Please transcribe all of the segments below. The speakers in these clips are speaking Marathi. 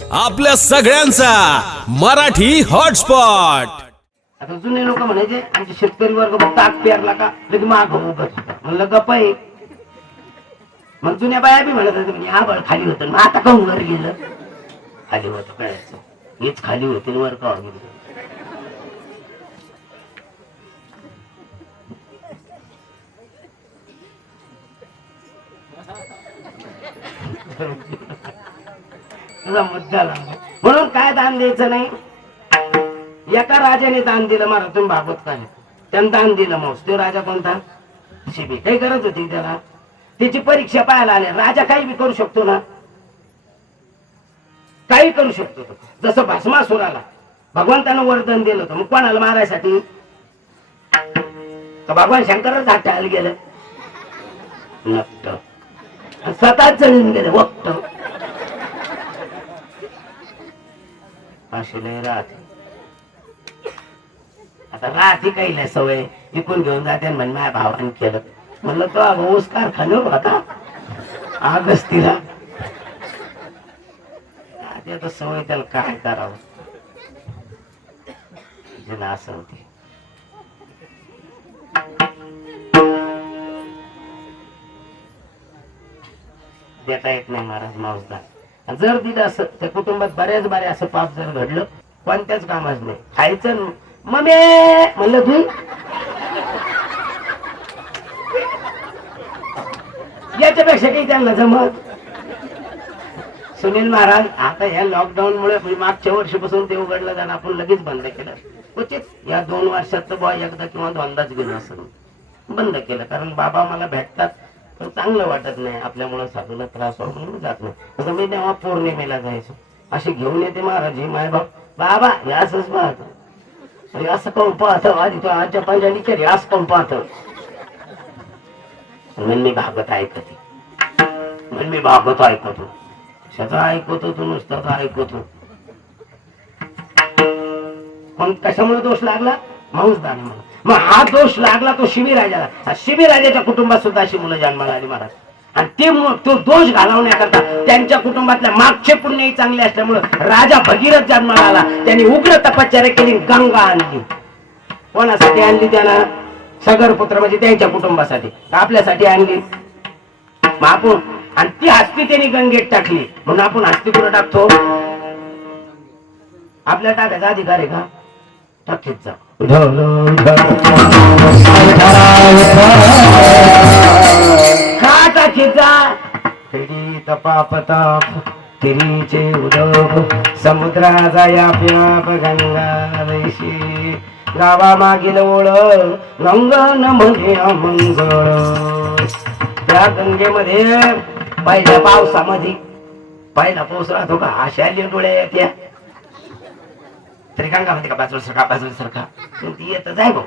आपल्या सगळ्यांचा मराठी हॉटस्पॉट. आता जुने लोक म्हणायचे आमचे शेतकरी वर्ग फक्त आग पेरला का लगे माग उगत होता. म्हणलं गप्प आहे. मग जुन्या बाया बी म्हणत होते म्हणजे आबळ खाली होतं मग आता काहून वर गेलं. खाली होतं कळायचं हीच खाली होते वर का गेलं. तुझा मुद्दा लागला म्हणून काय दान द्यायचं नाही. एका राजाने दान दिलं महाराज भागवत काय त्यानं दान दिलं मग तो राजा कोणता शिबी. काही गरज होती त्याला त्याची परीक्षा पाहायला आले. राजा काही बी करू शकतो ना काही करू शकतो तो. जसं भस्मासुराला भगवंतानं वरदान दिलं होतं मग कोणाला मारायसाठी तर भगवान शंकरच हाताळायला गेलं नक्ट स्वतःच जळून गेले वक्त. अशी लय राहते. आता राहते काही नाही सवय इकून घेऊन जाते म्हण माझ्या भावाने केलं. म्हणलं तो ऊस कारखान्यावर होता आगस्तीला. आता सवय त्याला काय करावं ज्याला असं होते. देता येत नाही महाराज मांसदान. जर दिलं असं त्या कुटुंबात बऱ्याच बारे असं पाप जर घडलं कोणत्याच कामाच नाही. खायचं ममे म्हणलं तू याच्यापेक्षा काही त्यांना जमत. सुनील महाराज आता या लॉकडाऊन मुळे मागच्या वर्षीपासून ते उघडलं जाणं आपण लगेच बंद केलं. क्वचित या 2 वर्षात तर बॉ एकदा किंवा दोनदाच गेलं असं बंद केलं. कारण बाबा मला भेटतात पण चांगलं वाटत नाही आपल्यामुळे साधूला त्रास हो म्हणून जात नाही. तसं मी तेव्हा पौर्णिमेला जायचो अशी घेऊन येते महाराज ही माय बाबा हे असंच पाहत असं काऊन पाहत आधी तो आजच्या पंजानी केली असं काऊन पाहत म्हणून मी भागवत ऐकते. म्हणून मी भागवत ऐकतो त्याचा ऐकवतो तू नुसतं ऐकवतो. पण कशामुळे दोष लागला मांसदान म्हणून. मग हा दोष लागला तो शिबीराजाला. शिबीराजाच्या कुटुंबात सुद्धा अशी मुलं जन्माला आली महाराज. आणि ते तो दोष घालवण्याकरता त्यांच्या कुटुंबातल्या मागचे पुण्यही चांगले असल्यामुळे राजा भगीरथ जन्माला आला. त्यांनी उग्र तपश्चर्या केली गंगा आणली. कोणासाठी आणली त्यानं सगर पुत्र म्हणजे त्यांच्या कुटुंबासाठी आपल्यासाठी आणली. मग आपण आणि ती हस्ती त्यांनी गंगेत टाकली म्हणून आपण हस्ती कुठं टाकतो आपल्या टाकायचा अधिकार आहे का टाकीत जा. का टाकीत जा तेरी तपापताप तिरीचे उदक समुद्राचा या व्याप गंगा वैशी गावा मागील ओळ गंगन म्हणे अमंगळ. त्या गंगेमध्ये पहिल्या पावसामध्ये पहिला पाऊस राहतो का अशा डोळ्या येत्या तरी गंगा म्हणते का बाजूला सारखा ती येत जाय भाऊ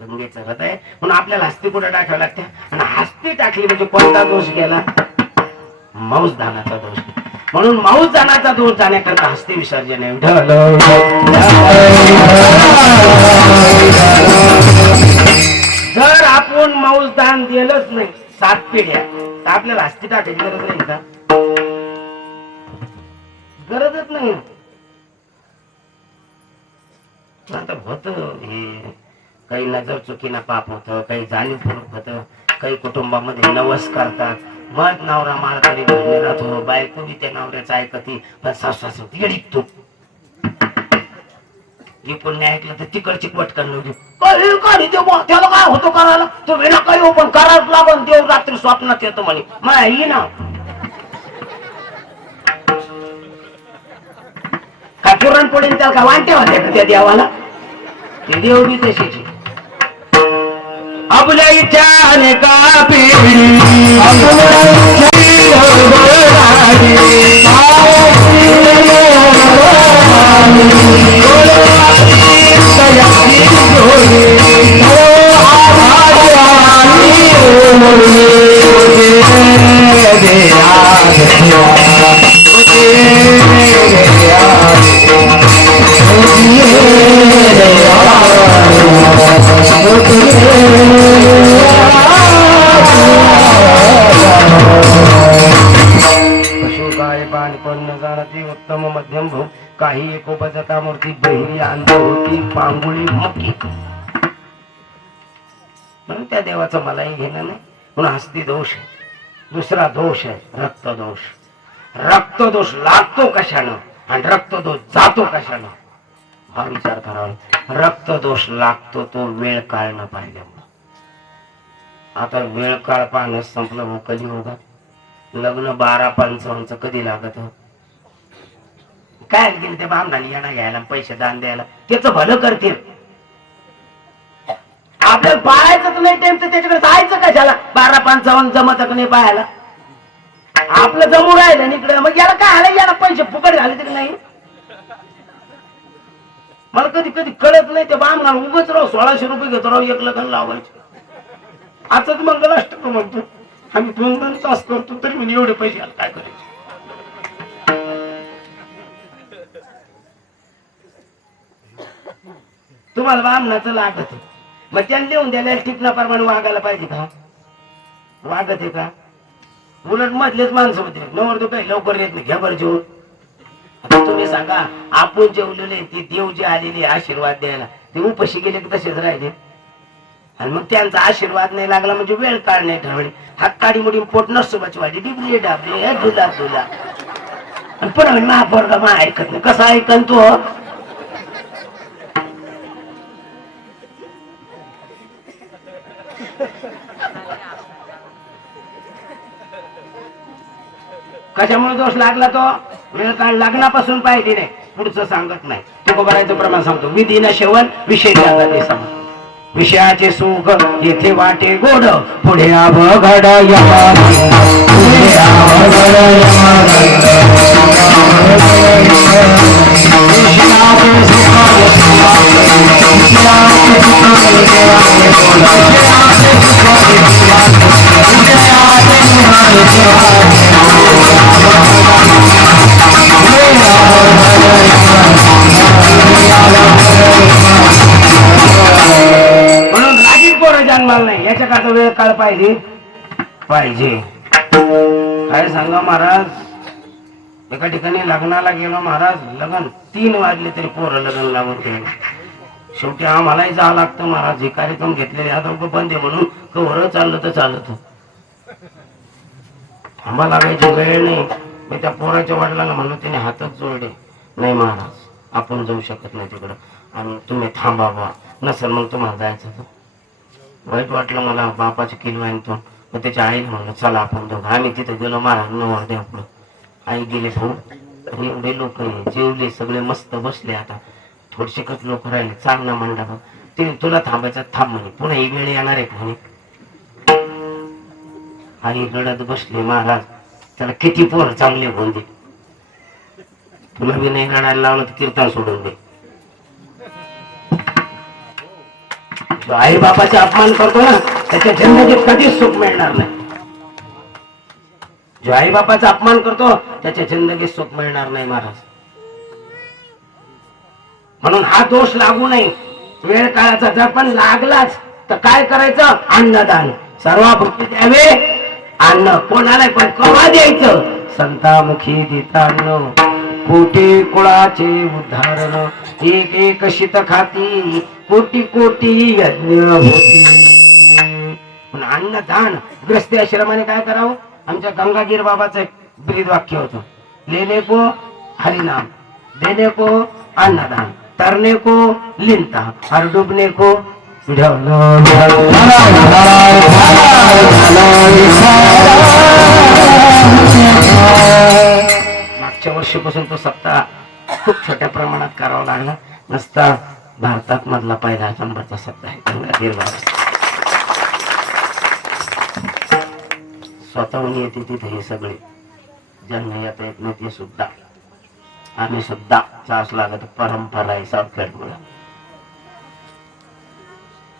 गंगेचं हृदय. म्हणून आपल्याला हस्ती कुठं टाकावं लागते आणि हस्ती टाकली म्हणजे कोणता दोष गेला मांसदानाचा दोष. म्हणून मांसदानाचा दोष जाण्याकरता हस्ती विसर्जन आहे. जर आपण मांसदान दिलंच नाही 7 पिढ्या तर आपल्याला हस्ती टाकायची गरज नाही का गरजच नाही. आता होत हे काही नजर चुकीनं पाप होतं काही जाणीवपूर्वक होतं. काही कुटुंबामध्ये नवस करतात मग नवरा माळकरी भजने राहतो बायको बी त्या नवऱ्याचं ऐकती पण सासू येडीक हे पुण्य ऐकलं तर तिकडची पटकन नव्हती काही त्याला काय होतो करायला तो विना काही हो पण करायच लागून देव रात्री स्वप्नात येतो म्हणे माही ना काय पुरण पडेल त्याला काय वाटते होते का त्या देवाला ते देव बी तशीची. अबुल्या इच्छाने का पिढी न जाणती उत्तम मध्यम भू काही एकोपजता मूर्ती बहिरी अंध होती पांगुळी मुकी. म्हणून त्या देवाचं मलाही घेणं नाही. म्हणून हस्ती दोष आहे. दुसरा दोष आहे रक्तदोष. रक्तदोष लागतो कशानं आणि रक्तदोष जातो कशानं हा विचार करावा. रक्तदोष लागतो तो वेळ काळ न पाहिल्यामुळे. आता वेळ काळ पाहणं संपलं हो. कधी होगा लग्न 12-55 कधी लागत हो. काय गेले ते बामणाने येणं घ्यायला पैसे दान द्यायला त्याच भलं करतील. आपल्याला पाहायचं नाही टाइम तर त्याच्याकडे जायचं कशाला. 12-55 जमत नाही पाहायला. आपलं जमू राहिलं इकडे मग याला काय आलं. याला पैसे फुकट झाले तरी नाही. मला कधी कधी कळत नाही ते बामणाला उभंच राव 1600 रुपये घेतो राव एक लग्न लावायचे. आजच मंगलाष्टक म्हणतो आम्ही 2-2 तास करतो तरी म्हणजे एवढे पैसे आले काय करायचे. तुम्हाला बामणाचं लागत मग त्यांनी लिहून द्यायला टिपणाप्रमाणे वागायला पाहिजे का. वागत आहे का. उलट मधलेच माणसं होते नवर तो काही लवकर येत नाही घ्या बरं जेवून. आता तुम्ही सांगा आपण जेवलेले ते देव जे आलेले आशीर्वाद द्यायला ते उपाशी गेले की तसेच राहिले. आणि मग त्यांचा आशीर्वाद नाही लागला म्हणजे वेळ काळ नाही ठरवली. हात काडी मुडी पोट नसोबाची वाढली डिबली डाबली धुला धुला आणि पुन्हा महापोरगा मा ऐकत नाही. कसा ऐकन तो. कशामुळे दोष लागला तो वेळ काळ लग्नापासून पाहिजे नाही. पुढचं सांगत नाही. तुकोबारायचं प्रमाण सांगतो. विधी न शेवण विषय ते समान. विषयाचे सुख येथे वाटे गोड पुढे अवघड म्हणून रागीत पोरं जन्माला नाही. याच्या करता वेळ काळ पाहिजे पाहिजे. काय सांगा महाराज एका ठिकाणी लग्नाला गेलो महाराज. लग्न 3 वाजले तरी पोरं लग्न लावून गेले. शेवटी आम्हालाही जावं लागतं महाराज. हे कार्यक्रम घेतलेले आता बंद आहे म्हणून कवर चाललं तर चालत. थांबा लागायची वेळ नाही. मी त्या पोराच्या वडिलांना म्हणलो त्याने हातच जोडले. नाही महाराज आपण जाऊ शकत नाही तिकडं आणि तुम्ही थांबा बा नसेल मग तुम्हाला जायचं. वाईट वाटलं मला. बापाची किलो आहे तो. मग त्याच्या आईला म्हणलं चला आपण दोघं. आम्ही तिथे गेलो महाराज नवरदेव पुढं. आई गेले भाऊ आणि एवढे लोक जेवले सगळे मस्त बसले. आता थोडेसेकच लोक राहिले. चांगला म्हणला बघ ते तुला थांबायचं थांब म्हणे. पुन्हा ही वेळ येणार आहे म्हणे. आई रडत बसले. महाराज त्याला किती पोर चांगले होऊन दे. तुला बी नाही रडायला लावलं तर कीर्तन सोडून दे. जो आई बापाचा अपमान करतो ना त्याच्या जिंदगीत कधीच सुख मिळणार नाही. जो आई बापाचा अपमान करतो त्याच्या जिंदगीत सुख मिळणार नाही महाराज. म्हणून हा दोष लागू नये. वेळ काळाचा जर पण लागलाच तर काय करायचं. अन्नदान सर्वाभूती द्यावे. अन्न कोणाला पण कवा द्यायचं. संतामुखी देतान्न कोटी कुळाचे उद्धारण. एक एक शीत खाती कोटी कोटी यज्ञ होती. अन्नदान ग्रस्ती आश्रमाने काय करावं. आमच्या गंगागीर बाबाचं एक ब्रीद वाक्य होतं. लेने को हरिनाम देने को अन्नदान तरने को लिंता और डूबने को मागच्या वर्षीपासून तो सप्ताह खूप छोट्या प्रमाणात करावा लागला. नसता भारतात मधला पहिला नंबरचा सप्ताह आहे गंगाधीर बाबा. स्वतःहून येते तिथे हे सगळे ज्यांना येता येत नाही ते सुद्धा. आम्ही सुद्धा चास लागत परंपरा आहे सावखेडमुळे.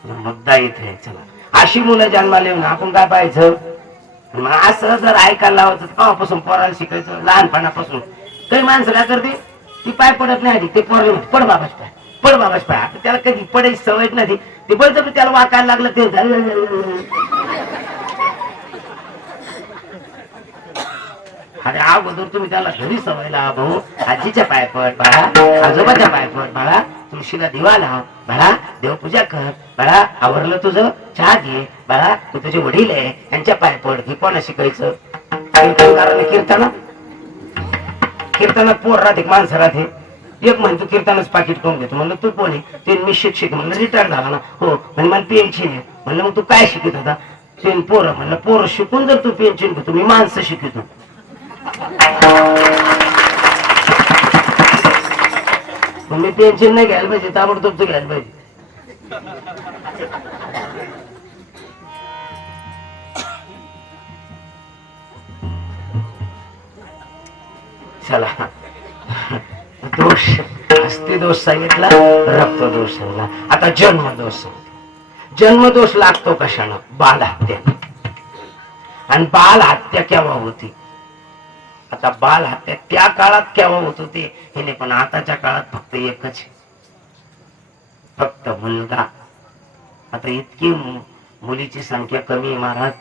मुद्दा इथे चला अशी मुलं जन्माला येऊन आपण काय पाहायचं. असं जर ऐकायला लावायचं तेव्हापासून पोराला शिकायचं लहानपणापासून. काही माणसं काय करते ती पाय पडत नाही आधी ते पोराला पड बाबाच पाय पड बाबाच पाय. आता त्याला कधी पडायची सवय नाही. ते बळजबरी त्याला वाकायला लागलं ते अरे अगोदर तुम्ही त्याला घरी सवय लावा भाऊ. आजीच्या पाय पड बाळा, आजोबाच्या पाय पड बाळा, तुळशीला दिवा लाव बाळा, देवपूजा कर बाळा, आवरलं तुझं चहा घे बाळा, तू तुझे वडील आहे त्यांच्या पाय पड. हे कोणा शिकायचं? कीर्तनात कीर्तनात पोर राहते माणसं राहते. एक म्हणतो कीर्तनच पाकिट करून देतो. म्हणलं तू कोण आहे? ते मी शिक्षक. म्हणलं रिटायर झाला ना. हो. म्हणजे मला पेन्शन आहे. म्हणलं मग तू काय शिकत होता? पेन पोरं. म्हणलं पोरं शिकून जर तू पेन्शन घेतो, मी माणसं शिकवतो. मी पेन्शन नाही घ्यायला पाहिजे, ताबडतोब तू घ्यायला पाहिजे. चला, दोष हस्ती दोष सांगितला, रक्त दोष सांगितला. आता जन्मदोष सांगितला. जन्मदोष लागतो कशानं? बाल हत्या. आणि बाल हत्या केव्हा होती? आता बाल हत्या त्या काळात केव्हा होत होती हे, पण आताच्या काळात फक्त एकच, फक्त मुलगा. आता इतकी मुलीची संख्या कमी आहे महाराज.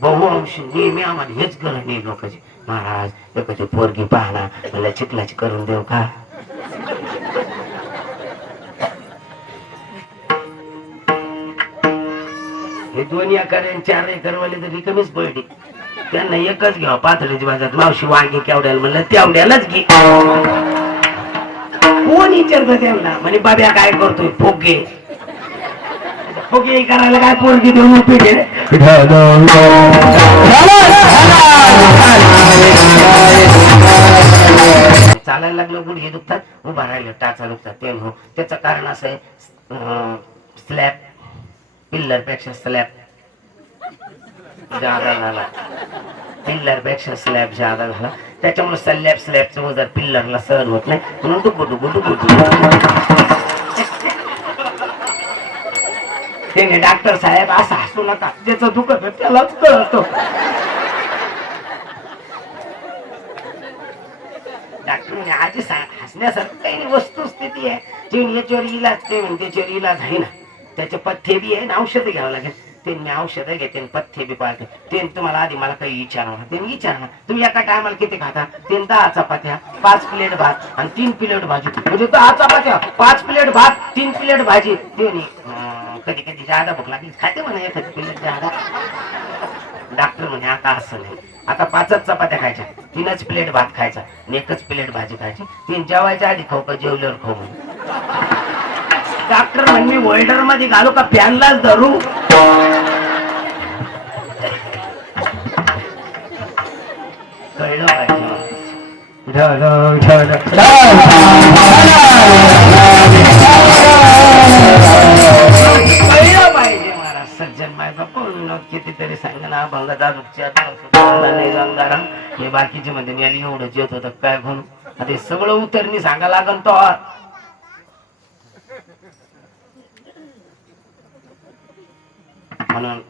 बहुअंशी नेहमी आम्हाला हेच गरज नाही लोकांची. महाराज एखादी पोरगी पाहना, मला चिखलाची करून देऊ का? हे 2 एकर 4 एकरवाले तर रिकमीच पडली. त्यांना एकच घ्यावं पातळीच्या बाजारात. मावशी वांगी केवढ्याला? म्हणलं तेवढ्यालाच घे. कोण विचारतं त्यांना? म्हणे बाब्या काय करतोय? फुगे फुगे करायला काय पोरगी देऊन उपयोग आहे? चालायला लागलं गुडघे दुखतात, उभा राहिलं टाचा दुखतात. ते हो, त्याचं कारण असं आहे, स्लॅब पिल्लर पेक्षा स्लॅब जादा झाला. पिल्लर पेक्षा स्लॅब जादा झाला. त्याच्यामुळे स्लॅबचं वजन पिल्लरला सहन होत नाही, म्हणून डुबू डुबू डुबू डुबू. त्याने डॉक्टर साहेब असं हसू नका, ज्याचं दुखत त्यालाच कळतो. डॉक्टर म्हणे आजी हसण्यासारखं काही वस्तुस्थिती आहे. याच्यावर इलाज, ते म्हणते त्याच्यावर इलाज आहे ना, त्याचे पथ्य बी आहे, औषध घ्यावं लागेल. ते मी औषधं घेते, पथ्य बी पाळते. ते तुम्हाला आधी मला काही विचारणार, ते विचारणार तुम्ही एका टायमाला किती खाता? 10 चपात्या, 5 प्लेट भात आणि 3 प्लेट भाजी. म्हणजे 10 चपात्या, 5 प्लेट भात, 3 प्लेट भाजी. ते कधी कधी जादा भूक लागली खाते म्हणा एखादी प्लेट जादा. डॉक्टर म्हणे आता असं नाही, आता 5च चपात्या खायच्या, 3च प्लेट भात खायचा आणि 1च प्लेट भाजी खायची. 3 जेवायच्या आधी खाऊ का जेवल्यावर खाऊ म्हणे. डॉक्टर म्हणे मी वेल्डर मध्ये घालू का फॅनलाच धरू? कळलं पाहिजे. पाहिजे महाराज. सज्जन माय बापा विनोद कितीतरी सांगना भंगदा दुःखच्या हे बाकीचे मध्ये मी एवढंच येत होतं काय म्हणून. आता सगळं उतरणी सांगा लागल तो. म्हणून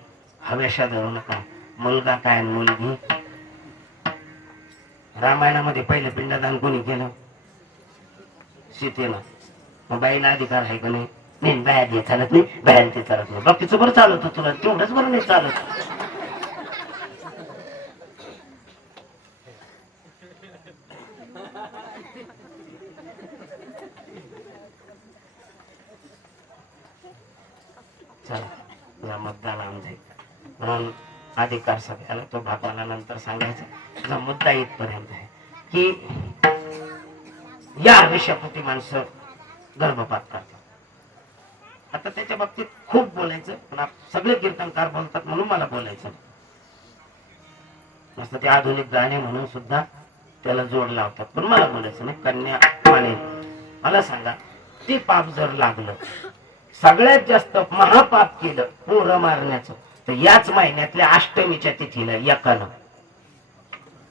हवेशा धरू नका. मुलगा काय मुलगी. रामायणामध्ये पहिलं पिंडदान कोणी केलं? सीतेनं. मग बाईला अधिकार आहे का नाही? नाही, बाया ते चालत नाही, बाहेर ते चालत नाही. बाकीचं बरं चालत होतं, तुला तेवढंच बरं नाही चालत. चला या मतदान आमचे म्हणून अधिकार सगळ्याला तो भाग मला नंतर सांगायचा. तुझा मुद्दा इथपर्यंत आहे की या विषयापोटी माणसं गर्भपात करतात. आता त्याच्या बाबतीत खूप बोलायचं, पण सगळे कीर्तनकार बोलतात म्हणून मला बोलायचं नसतं. ते आधुनिक गाणे म्हणून सुद्धा त्याला जोड लावतात, पण मला बोलायचं नाही. कन्या माने मला सांगा, ते पाप जर लागलं, सगळ्यात जास्त महापाप केलं पोरं मारण्याचं, तर याच महिन्यातल्या अष्टमीच्या तिथीला एकानं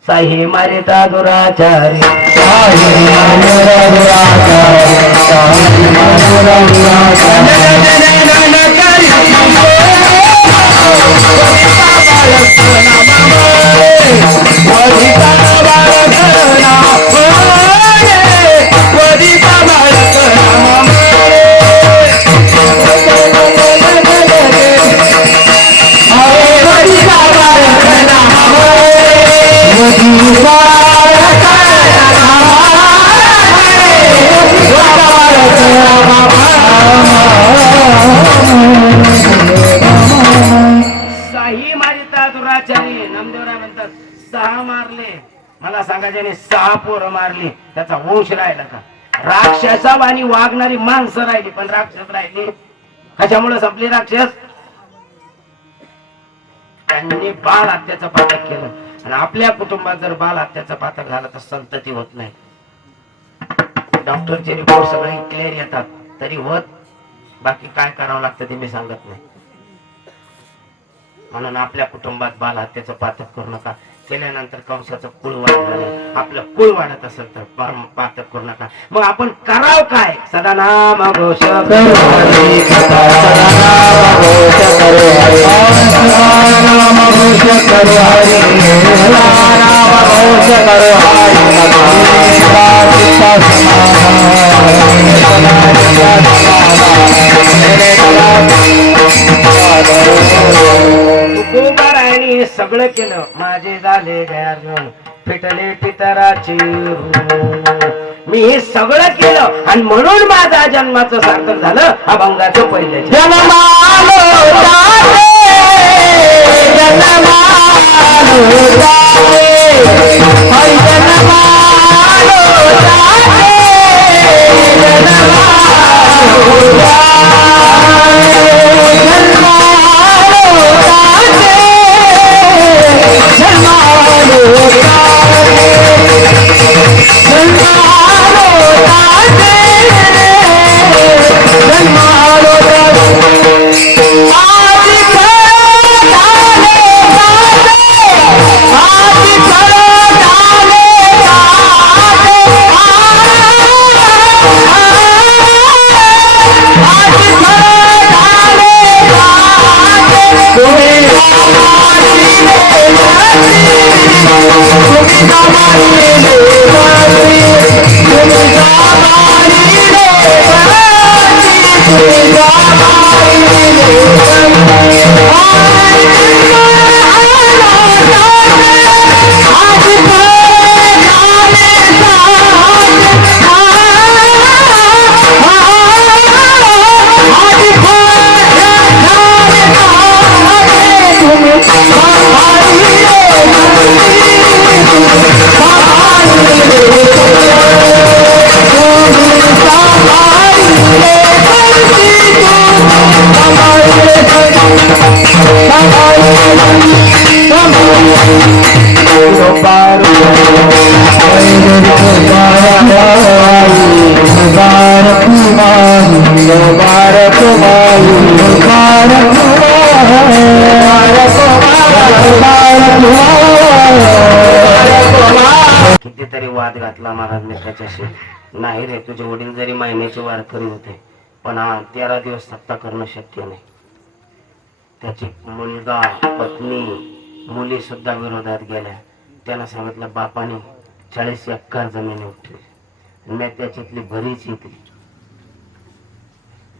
साहे मारिता दुराचारी Bye. सांगा ज्याने 6 पोरं मारली त्याचा वंश राहिला का? राक्षसावानी वागणारी माणसं राहिली पण राक्षस राहिली कशामुळे संपली राक्षस? त्यांनी बाल हत्याचं पातक केलं आणि आपल्या कुटुंबात जर बाल हत्याचा पातक झाला तर संतती होत नाही. डॉक्टरचे रिपोर्ट सगळे क्लिअर येतात तरी होत, बाकी काय करावं लागतं ते मी सांगत नाही. म्हणून आपल्या कुटुंबात बाल हत्याचं पातक करू नका. केल्यानंतर कंसाचं कुळ वाढणार नाही. आपलं कुळ वाढत असेल तर पातक करू नका. मग आपण करावं काय? सदा नाम घोष तुकोबारायने सगळं केलं, माझे झाले गैर फिटले पितराचे मी हे सगळं केलं आणि म्हणून माझा जन्माचं सार्थक झालं. अभंगाचं पहिलं कितीतरी वाद घातला महाराजने त्याच्याशी. नाही रे, तुझे वडील जरी महिन्याचे वारकरी होते पण 13 दिवस सत्ता करणं शक्य नाही. त्याची मुलगा पत्नी मुली सुद्धा विरोधात गेल्या. त्याला सांगितलं बापाने 40 एकर जमीन उठली, मी त्याच्यातली बरीच घेतली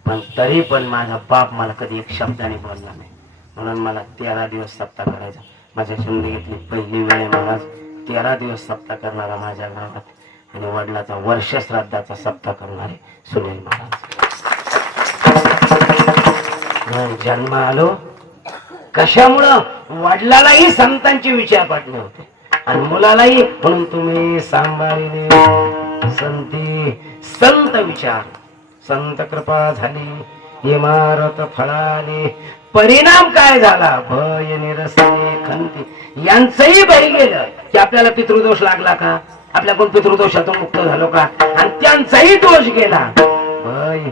पण तरी पण माझा बाप मला कधी एक शब्दाने बोलला नाही. म्हणून मला 13 दिवस सप्ताह करायचा. माझ्या जिंदगीतली पहिली वेळ महाराज 13 दिवस सप्ताह करणारा माझ्या गावात आणि वडिलाचा वर्ष श्राद्धाचा सप्ताह करणारे सुनील महाराज. जन्म आलो कशामुळं? वडिलालाही संतांचे विचार पडले होते आणि मुलालाही. म्हणून तुम्ही सांभाळले संती संत विचार, संत कृपा झाली इमारत फळाली. परिणाम काय झाला? भय निरसने खंती. यांचंही भय गेलं की आपल्याला पितृदोष लागला का? आपल्या कोण पितृदोषातून मुक्त झालो का? आणि त्यांचाही दोष गेला. भय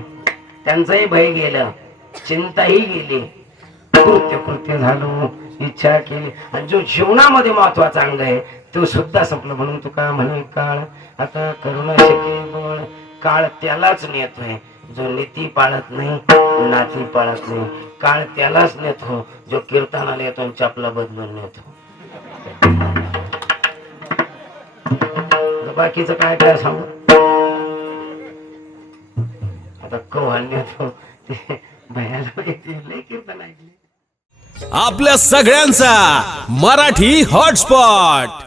त्यांचंही भय गेलं, चिंताही गेली, कृत्य झालो, इच्छा केली. आणि जो जीवनामध्ये महत्वाचा अंग आहे तो सुद्धा संपलं. म्हणून तुका म्हणे काळ आता करुणा शके बोल. काळ त्यालाच नेतोय जो नीती पाळत नाही, नाती पाळत नाही. काळ त्यालाच नेतो जो कीर्तनाला येतो आणि चपला बदलून नेतो. बाकीचं काय काय सांगू? आता कव्हाल नेतो ते भयाला माहिती. लय कीर्तन ऐकले. आपल्या सगळ्यांचा मराठी हॉटस्पॉट.